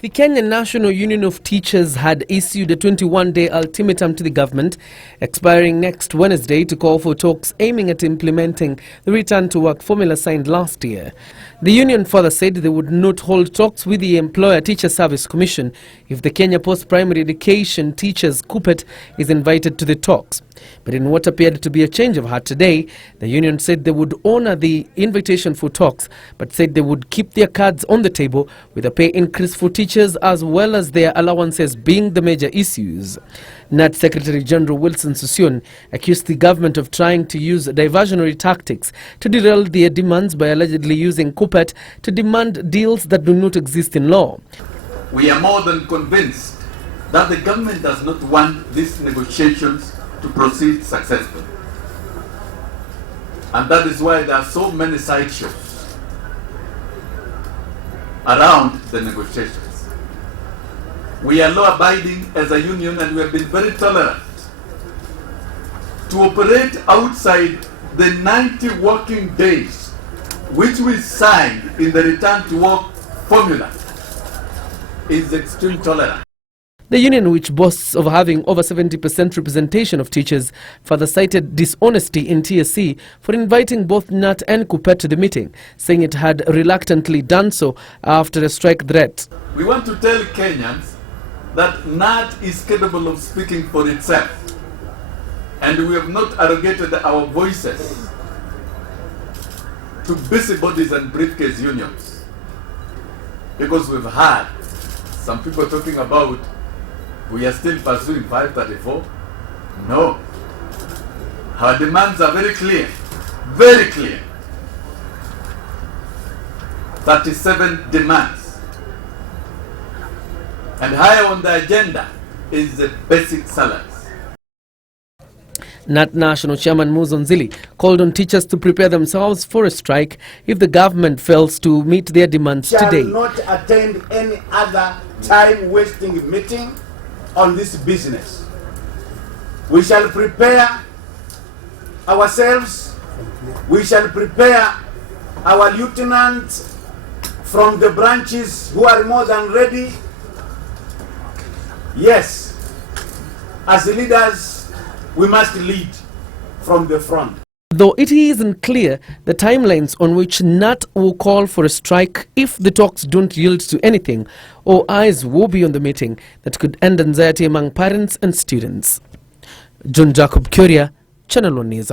The Kenya National Union of Teachers had issued a 21-day ultimatum to the government, expiring next Wednesday, to call for talks aiming at implementing the return-to-work formula signed last year. The union further said they would not hold talks with the Employer Teacher Service Commission if the Kenya Post-Primary Education Teachers KUPPET is invited to the talks. But in what appeared to be a change of heart today, the union said they would honour the invitation for talks, but said they would keep their cards on the table, with a pay increase for teachers as well as their allowances being the major issues. KNUT Secretary General Wilson Susion accused the government of trying to use diversionary tactics to derail their demands by allegedly using KUPPET to demand deals that do not exist in law. We are more than convinced that the government does not want these negotiations to proceed successfully. And that is why there are so many sideshows around the negotiations. We are law-abiding as a union, and we have been very tolerant to operate outside the 90 working days which we signed in the return to work formula. Is extreme tolerance. The union, which boasts of having over 70% representation of teachers, further cited dishonesty in TSC for inviting both KNUT and KUPPET to the meeting, saying it had reluctantly done so after a strike threat. We want to tell Kenyans that KNUT is capable of speaking for itself, and we have not arrogated our voices to busybodies and briefcase unions, because we've had some people talking about we are still pursuing 534. No. Our demands are very clear. Very clear. 37 demands. And higher on the agenda is the basic salaries. KNUT National Chairman Muzonzili called on teachers to prepare themselves for a strike if the government fails to meet their demands today. Shall not attend any other time-wasting meeting on this business. We shall prepare ourselves. We shall prepare our lieutenants from the branches who are more than ready. Yes, as leaders, we must lead from the front. Though it isn't clear the timelines on which KNUT will call for a strike if the talks don't yield to anything, all eyes will be on the meeting that could end anxiety among parents and students. John Jacob Kuria, Channel 1 News.